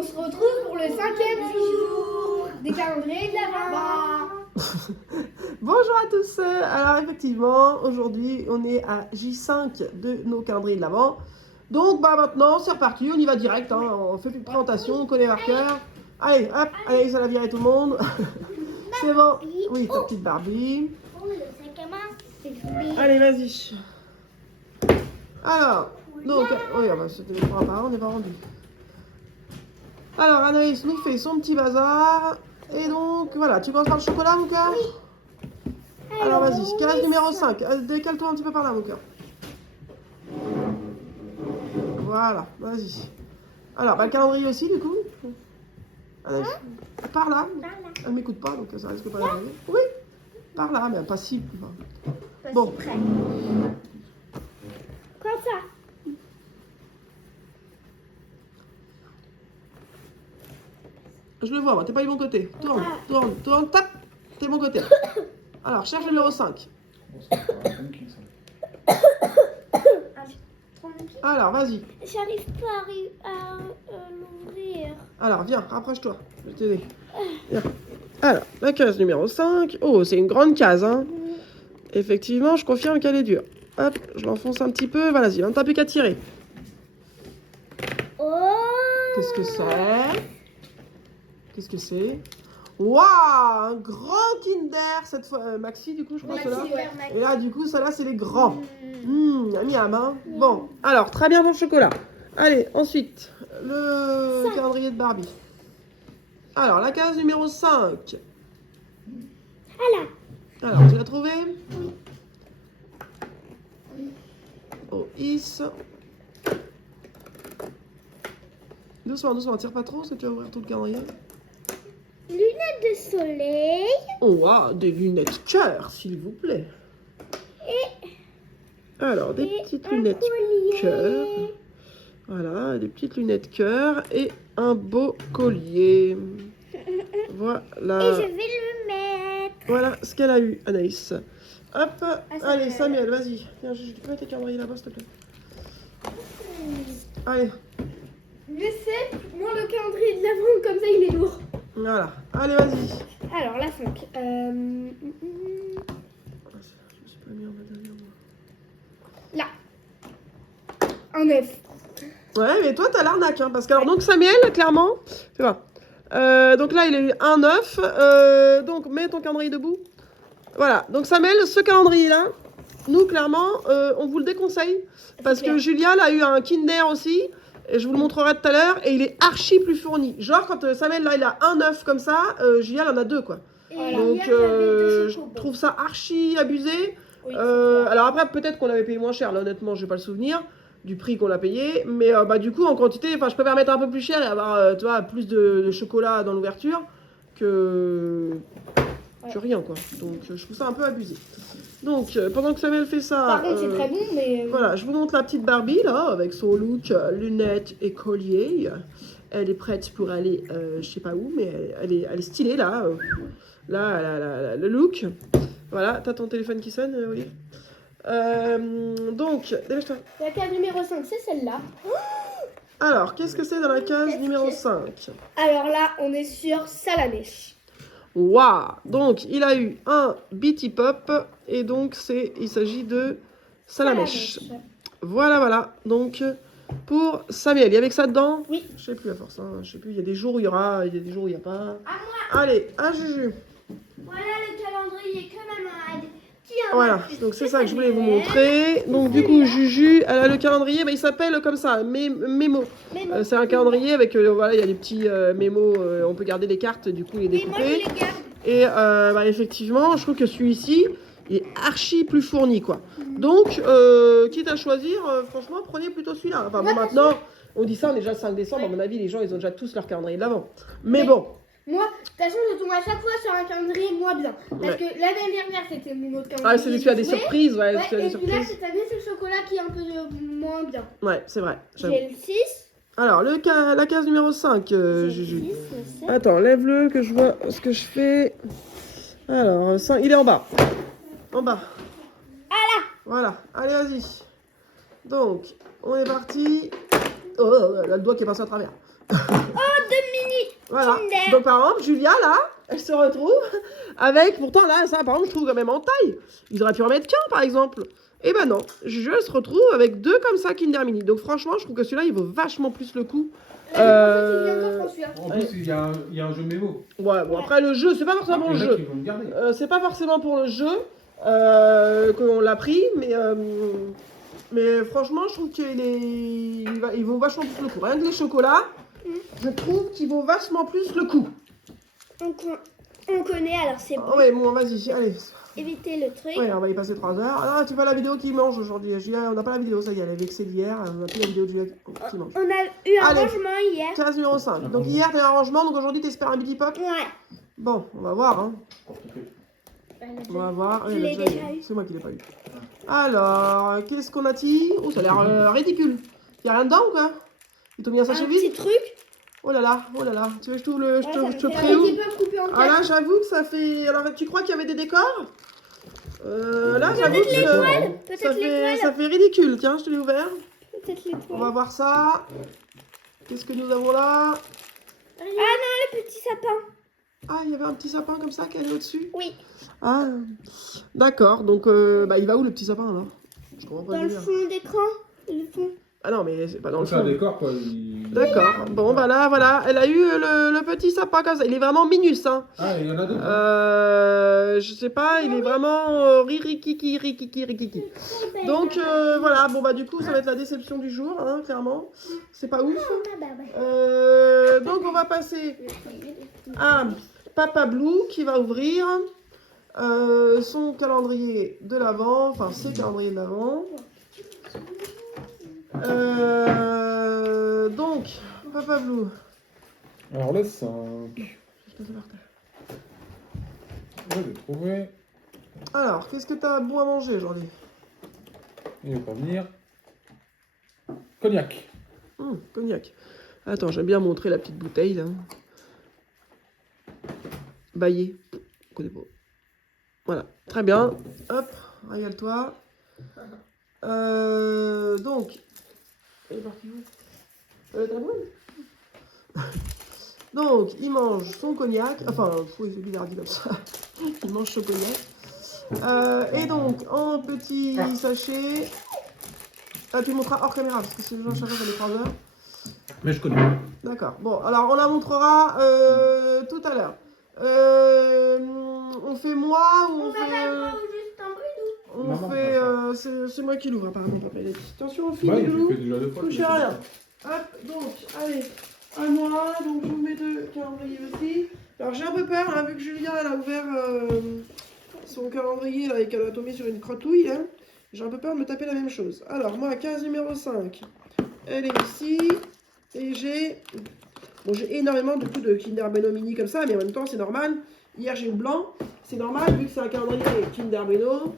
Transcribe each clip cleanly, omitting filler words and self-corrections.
On se retrouve pour le 5e jour des calendriers de l'Avent. Bonjour à tous. Alors effectivement, aujourd'hui, on est à J5 de nos calendriers de l'Avent. Donc maintenant, c'est reparti, on y va direct. Hein. On fait plus de présentation, on connaît par cœur. Allez, hop, allez, ça va virer tout le monde. C'est bon. Oui, ta petite Barbie. Allez, vas-y. Alors, donc, oui, c'était les trois parents, on n'est pas rendu. Alors, Anaïs nous fait son petit bazar. Et donc, voilà, tu commences par le chocolat, mon cœur? Oui. Alors, vas-y, case numéro 5. Décale-toi un petit peu par là, mon cœur. Voilà, vas-y. Alors, le calendrier aussi, du coup. Anaïs, par là. Elle m'écoute pas, donc ça risque pas d'arriver. Oui, par là, mais pas si. Bon. Près. Comme ça. Je le vois, moi, t'es pas du bon côté. Tourne, tourne, tourne, tape. T'es bon côté. Alors, cherche le numéro 5. Alors, vas-y. J'arrive pas à l'ouvrir. Alors, viens, rapproche-toi. Je vais t'aider. Viens. Alors, la case numéro 5. Oh, c'est une grande case, hein. Effectivement, je confirme qu'elle est dure. Hop, je l'enfonce un petit peu. Voilà, vas-y, on n'a plus qu'à tirer. Oh. Qu'est-ce que c'est? Qu'est-ce que c'est? Waouh, un grand Kinder, cette fois Maxi du coup je crois cela. Ouais. Et là du coup celle-là c'est les grands. Miam hein. Bon, alors très bien pour le chocolat. Allez, ensuite le calendrier de Barbie. Alors la case numéro 5. Alors tu l'as trouvé? Oh is. Doucement, doucement, tire pas trop parce que tu vas ouvrir tout le calendrier. Lunettes de soleil. Oh, wow, des lunettes cœur, s'il vous plaît. Alors, des petites lunettes cœur. Voilà, des petites lunettes cœur et un beau collier. Voilà. Et je vais le mettre. Voilà ce qu'elle a eu, Anaïs. Hop, allez, Samuel, vas-y. Viens, tu peux mettre tes calendriers là-bas, s'il te plaît. Allez. Je sais, moi le calendrier de l'Avent, comme ça il est lourd. Voilà, allez, vas-y. Alors, la 5. Je me suis pas mis en bas derrière moi. Là. Un 9. Ouais, mais toi, t'as l'arnaque, hein, parce que, alors, donc, Samuel, clairement, tu vois, donc là, il a eu un 9, donc, mets ton calendrier debout. Voilà, donc, Samuel, ce calendrier-là, nous, clairement, on vous le déconseille, parce que Julia, là, a eu un Kinder aussi, et je vous le montrerai tout à l'heure, et il est archi plus fourni. Genre, quand Samuel, là, il a un 9 comme ça, Julia, elle en a 2, quoi. Voilà. Donc, je trouve ça archi abusé. Oui, alors après, peut-être qu'on avait payé moins cher, là, honnêtement, je n'ai pas le souvenir du prix qu'on a payé, mais du coup en quantité, je préfère mettre un peu plus cher et avoir tu vois, plus de chocolat dans l'ouverture que rien quoi. Donc je trouve ça un peu abusé. Donc pendant que Samuel fait ça, par contre c'est très bon, mais voilà, je vous montre la petite Barbie là avec son look lunettes et collier. Elle est prête pour aller je sais pas où, mais elle est stylée là. Là le look. Voilà, t'as ton téléphone qui sonne, oui. Donc, dépêche-toi. la case numéro 5, c'est celle-là. Alors, qu'est-ce que c'est dans la case numéro 5? Alors là, on est sur Salamèche. Waouh! Donc, il a eu un Bitty Pop et donc il s'agit de Salamèche. Voilà. Donc, pour Samuel, il y avait que ça dedans? Oui. Je sais plus à force, hein. Je sais plus. Il y a des jours où il y aura, il y a des jours où il n'y a pas. À moi. Allez, à Juju. Voilà le calendrier que maman a. Voilà, donc c'est ça que je voulais vous montrer. Donc du coup, Juju, elle a le calendrier, il s'appelle comme ça, Mémo. C'est un calendrier avec, voilà, il y a des petits mémos, on peut garder les cartes, du coup, les découper. Et effectivement, je trouve que celui-ci est archi plus fourni, quoi. Donc, quitte à choisir, franchement, prenez plutôt celui-là. Enfin bon, maintenant, on dit ça, on est déjà le 5 décembre, à mon avis, les gens, ils ont déjà tous leur calendrier de l'avant. Mais bon. Moi, de toute façon, je tombe à chaque fois sur un calendrier moins bien. Parce que l'année dernière, c'était mon autre calendrier. Ah, c'est celui qui a des surprises, ouais. Et puis là, cette année, c'est le chocolat qui est un peu moins bien. Ouais, c'est vrai. J'ai le 6. Alors, la case numéro 5, Juju. Attends, lève-le, que je vois ce que je fais. Alors, 5, il est en bas. En bas. Voilà, allez, vas-y. Donc, on est parti. Oh, là, le doigt qui est passé à travers. Voilà. Kinder. Donc par exemple, Julia là, elle se retrouve avec, pourtant là, ça par exemple, je trouve quand même en taille. Ils auraient pu en mettre qu'un par exemple. Et ben non, Juju elle se retrouve avec 2 comme ça Kinder Mini. Donc franchement, je trouve que celui-là il vaut vachement plus le coup. En plus, il y a un jeu mémo. Ouais, bon après le jeu, c'est pas forcément Il le y en a jeu. qui vont le garder. C'est pas forcément pour le jeu qu'on l'a pris, mais franchement, je trouve il vaut vachement plus le coup. Rien que les chocolats, je trouve qu'il vaut vachement plus le coup. On connaît, alors c'est bon. Ouais, bon, vas-y, allez. Éviter le truc. Ouais, on va y passer 3 heures. Ah, tu vois la vidéo qui mange aujourd'hui. Julia, on n'a pas la vidéo, ça y est, elle est vexée d'hier. On n'a plus la vidéo de Julia qui mange. On a eu un Allez. rangement hier. Case numéro 5. Donc hier, t'as un rangement, donc aujourd'hui, t'espères un Billy Pop. Ouais. Bon, on va voir, hein. On va voir. Je Ouais, l'ai déjà déjà eu. eu. C'est moi qui l'ai pas eu. Alors, qu'est-ce qu'on a dit? Oh, ça a l'air ridicule. Y'a rien dedans ou quoi? Ils t'ont mis un sachet Un vide? petit truc. Oh là là, oh là là. Tu veux que je t'ouvre le. Ouais, ça me Je te fait préouvre? un petit peu coupé en Ah quatre. là, j'avoue que ça fait. Alors, tu crois qu'il y avait des décors? Là, j'avoue que Peut-être l'étoile. ça fait ridicule. Tiens, je te l'ai ouvert. Peut-être On l'étoile. va voir ça. Qu'est-ce que nous avons là? Ah non, le petit sapin. Ah, il y avait un petit sapin comme ça qui allait au-dessus? Oui. Ah, d'accord. Donc, il va où le petit sapin là? Je comprends pas Dans le le délire. fond d'écran. Le fond. Ah non, mais c'est pas dans le C'est un fond. décor, quoi. D'accord. Bon, bah là, voilà. Elle a eu le petit sapin comme ça. Il est vraiment minus, hein. Ah, il y en a d'autres. Je sais pas, il est vraiment rikiki. Donc, voilà. Bon, bah, du coup, ça va être la déception du jour, hein, clairement. C'est pas ouf. Donc, on va passer à Papa Blue qui va ouvrir son calendrier de l'Avent. Enfin, ses calendriers de l'Avent. Donc, Papa Blue. Alors, le 5. Je te fais par terre. Je l'ai trouvé. Alors, qu'est-ce que t'as bon à manger aujourd'hui? Il va pas venir. Cognac. Cognac. Attends, j'aime bien montrer la petite bouteille là. Baillé. On connaît pas. Voilà, très bien. Hop, régale-toi. Donc, elle est partie où? T'as bon. Donc, il mange son cognac. Enfin, oui, c'est bizarre dit comme ça. Il mange son cognac. Et donc, en petit sachet. Ah, tu le montreras hors caméra parce que c'est déjà chacun ça fait 3 heures. Mais je connais. D'accord. Bon, alors on la montrera tout à l'heure. On fait moi ou on fait. On fait. C'est moi qui l'ouvre apparemment, papa. Attention, on finit Ouais, de il fait déjà 2 fois. touche à rien. Hop, donc, allez, à moi. Donc, je vous mets 2 calendriers aussi. Alors, j'ai un peu peur, hein, vu que Julien elle a ouvert son calendrier là, et qu'elle a tombé sur une crotouille. Là. J'ai un peu peur de me taper la même chose. Alors, moi, case numéro 5, elle est ici. Et j'ai énormément du coup de Kinder Bueno Mini comme ça, mais en même temps, c'est normal. Hier, j'ai eu le blanc. C'est normal, vu que c'est un calendrier Kinder Bueno.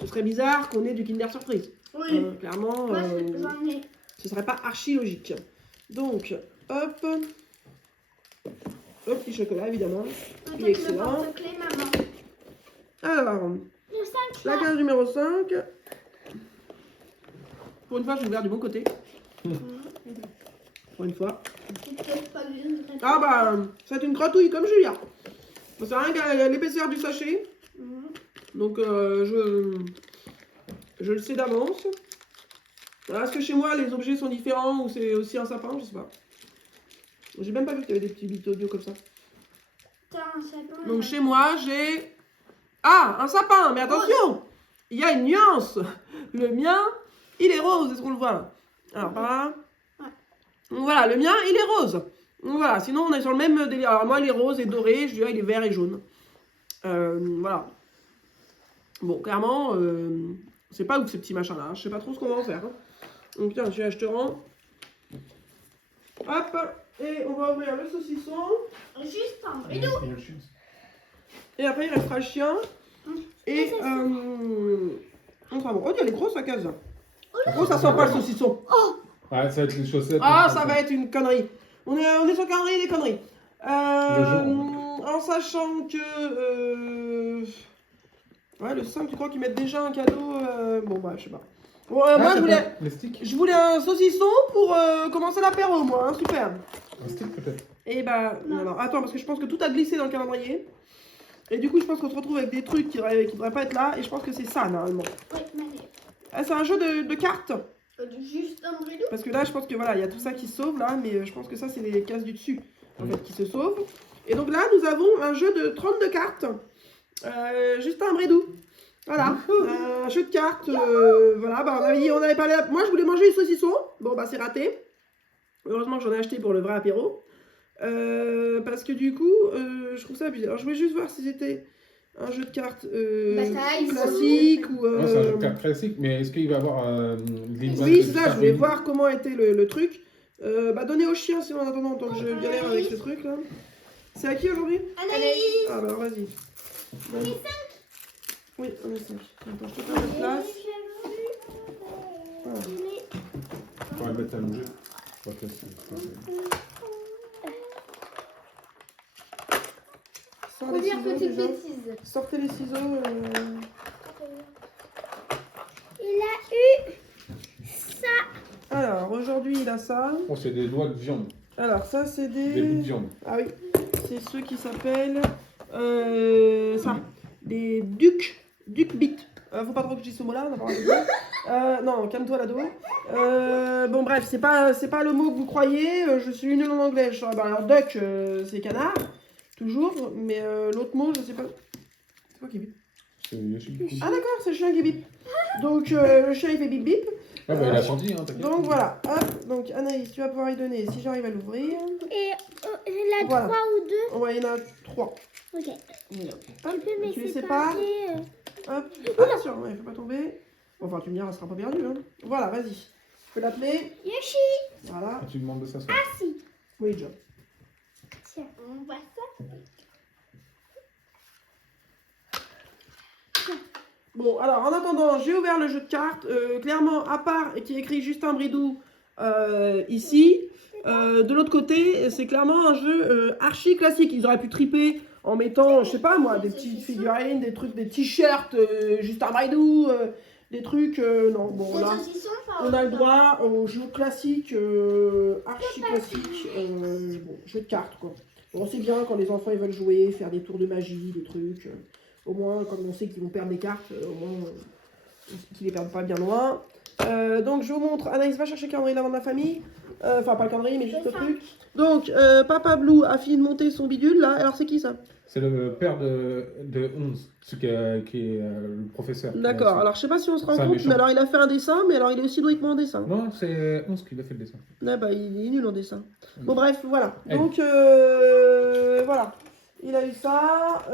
Ce serait bizarre qu'on ait du Kinder Surprise. Oui. Clairement, Moi, j'en ai. ce serait pas archi logique. Donc, hop. Le petit chocolat, évidemment. Il est excellent. porte-clés, maman. Alors, Le 5 la case numéro 5. Pour une fois, j'ai ouvert du bon côté. Pour une fois. Ah bah, c'est une gratouille comme Julia. C'est rien qu'à l'épaisseur du sachet. Donc, je le sais d'avance. Est-ce que chez moi, les objets sont différents ou c'est aussi un sapin? Je sais pas. J'ai même pas vu qu'il y avait des petits bits audio comme ça. Donc, chez moi, j'ai... Ah, un sapin. Mais attention, il y a une nuance. Le mien, il est rose. Est-ce qu'on le voit là? Alors, par là. Donc, voilà, le mien, il est rose. Donc, voilà, sinon, on est sur le même délire. Alors, moi, il est rose et doré. Je dirais, il est vert et jaune. Voilà. Bon, clairement, c'est pas ouf ces petits machins là. Je sais pas trop ce qu'on va en faire. Hein. Donc, tiens, je te rends. Hop, et on va ouvrir le saucisson. Juste un Il y bridou. a le chien. Et après, il restera le chien. Et. Enfin bon, oh, elle est grosse la case. Oh, ça sent pas le saucisson. Ouais, ça va être les chaussettes. Ah, ça va être une connerie. On est sur le calendrier des conneries. En sachant que. Ouais, le 5, tu crois qu'ils mettent déjà un cadeau bon, bah, je sais pas. Bon, moi, Les sticks. je voulais un saucisson pour commencer l'apéro, moi, hein, super. Un stick peut-être. Et bah, non, attends, parce que je pense que tout a glissé dans le calendrier. Et du coup, je pense qu'on se retrouve avec des trucs qui devraient pas être là. Et je pense que c'est ça, normalement. Oui, mais Ah, c'est un jeu de cartes. juste un bridou. Parce que là, je pense que voilà, il y a tout ça qui se sauve là. Mais je pense que ça, c'est les cases du dessus, en fait, qui se sauvent. Et donc là, nous avons un jeu de 32 cartes. Juste un bridou. Voilà, un jeu de cartes. Voilà, bah, on avait parlé. Moi, je voulais manger du saucisson. Bon, bah, c'est raté. Heureusement que j'en ai acheté pour le vrai apéro. Parce que du coup, je trouve ça abusé. Alors, je voulais juste voir si c'était un jeu de cartes classique ou. Ouais, c'est un jeu de cartes classique, mais est-ce qu'il va y avoir des Oui, c'est ça, je voulais voir comment était le truc. Bah, donnez au chien sinon en attendant, tant que je galère avec ce truc là. C'est à qui aujourd'hui? Anaïs. Ah, bah, alors vas-y. On est 5. Oui, on est 5. Attends, je te fais la place. Voilà. On va le mettre à bouger. Sors les Première ciseaux, petite déjà. bêtise. Sortez les ciseaux. Il a eu ça. Alors, aujourd'hui, il a ça. Oh, c'est des doigts de viande. Alors, ça, c'est Des bouts de viande. Ah oui, c'est ceux qui s'appellent... ça, des duc bit. Faut pas trop que je dise ce mot-là, on a pas le droit de dire. Non, calme-toi, l'ado. Bon, bref, c'est pas le mot que vous croyez. Je suis nulle en anglais. Bah, alors, duck, c'est canard, toujours. Mais l'autre mot, je sais pas. C'est quoi qui bip? C'est Yoshi qui Ah, d'accord, c'est le chien qui bip. Donc, le chien, il fait bip bip. Ah, bah, il a senti, hein, t'inquiète. Donc, voilà. Hop, donc, Anaïs, tu vas pouvoir y donner si j'arrive à l'ouvrir. Et il a Voilà. 3 ou 2. Ouais, il y en a 3. Ok. Voilà. Tu Hop, peux me tu les sépares. séparer. Hop, attention, ouais, faut pas tomber. Bon, enfin, tu me diras, elle sera pas perdue. Hein. Voilà, vas-y. Je peux l'appeler. Yoshi. Voilà. Ah, tu demandes de s'asseoir. Ah si. Oui, John. Tiens, on voit ça. Bon, alors, en attendant, j'ai ouvert le jeu de cartes. Clairement, à part qui est écrit Justin Bridou ici, de l'autre côté, c'est clairement un jeu archi classique. Ils auraient pu triper en mettant, je sais pas moi, des petites figurines, des trucs, des t-shirts Justin Bridou, des trucs. Non, bon, là. On a le droit au jeu classique, archi classique, bon, jeu de cartes quoi. Bon, c'est bien quand les enfants ils veulent jouer, faire des tours de magie, des trucs. Au moins, comme on sait qu'ils vont perdre des cartes, au moins qu'ils les perdent pas bien loin. Donc je vous montre, Anaïs va chercher le calendrier de l'avant de la famille. Enfin pas le calendrier mais juste le truc. Donc Papa Blue a fini de monter son bidule là. Alors c'est qui ça? C'est le père de 11, qui est le professeur. D'accord, alors je sais pas si on se rend C'est un compte, méchant. mais alors il a fait un dessin, mais alors il est aussi doué que moi en dessin. Non, c'est 11 qui a fait le dessin. Ah bah il est nul en dessin. Bon bref, voilà. Elle. Donc voilà. Il a eu ça.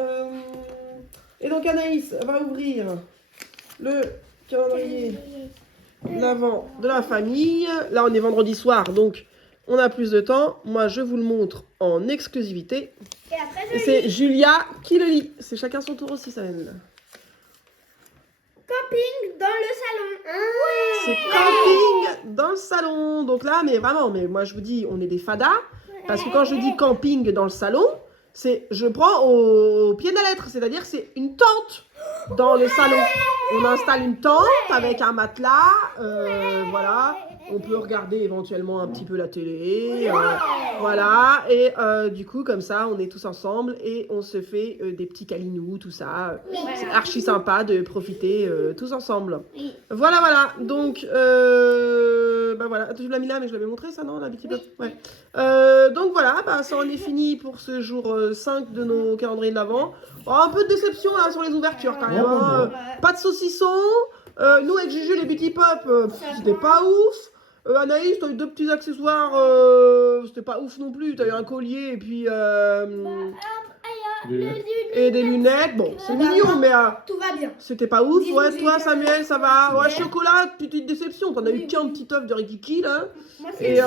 Et donc Anaïs va ouvrir le calendrier l'avant de la famille. Là on est vendredi soir, donc on a plus de temps. Moi je vous le montre en exclusivité. Et après, Et c'est Julia qui le lit. C'est chacun son tour aussi, ça elle. camping dans le salon. C'est camping dans le salon. Donc là, mais vraiment, mais moi je vous dis, on est des fadas. Parce que quand je dis camping dans le salon, c'est je prends au pied de la lettre. C'est-à-dire c'est une tente dans le salon. On installe une tente avec un matelas. Voilà. On peut regarder éventuellement un petit peu la télé. Voilà. Et du coup, comme ça, on est tous ensemble et on se fait des petits câlinous, tout ça. C'est archi sympa de profiter tous ensemble. Voilà, voilà. Donc, bah voilà. Tu l'as mis là, mais je l'avais montré ça, non, la Bitty Pop. Ouais. Donc voilà, bah, ça en est fini pour ce jour 5 de nos calendriers de l'Avent. Oh, un peu de déception là sur les ouvertures quand même. Hein. Pas de saucisson. Nous avec Juju, les Bitty Pop, c'était pas ouf. Anaïs, t'as eu 2 petits accessoires, c'était pas ouf non plus. T'as eu un collier et puis et des lunettes. Bon, c'est mignon, mais Tout va bien. c'était pas ouf. Ouais, toi, Samuel, ça va. Ouais, chocolat, petite déception. T'en as eu qu'un petit œuf de Rikiki là. Moi, Et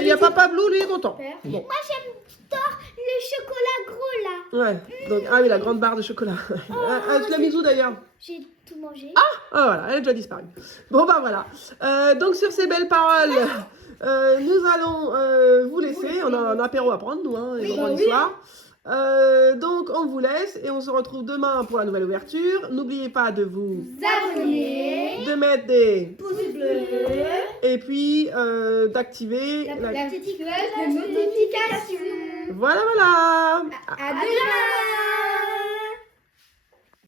il y a Papa Blue, lui, il est content. Bon. Moi, j'aime le chocolat gros là. Ouais, donc, ah oui, la grande barre de chocolat. Tu l'as mise où d'ailleurs? J'ai tout mangé. Ah voilà, elle a déjà disparu. Bon bah voilà. Donc sur ces belles paroles, nous allons vous laisser. On a un apéro à prendre, nous, hein, les vendredis soirs. Donc on vous laisse et on se retrouve demain pour la nouvelle ouverture. N'oubliez pas de vous Abonnez. de mettre des Pouce bleu. et puis d'activer La petite cloche de notification. Voilà, voilà. À demain.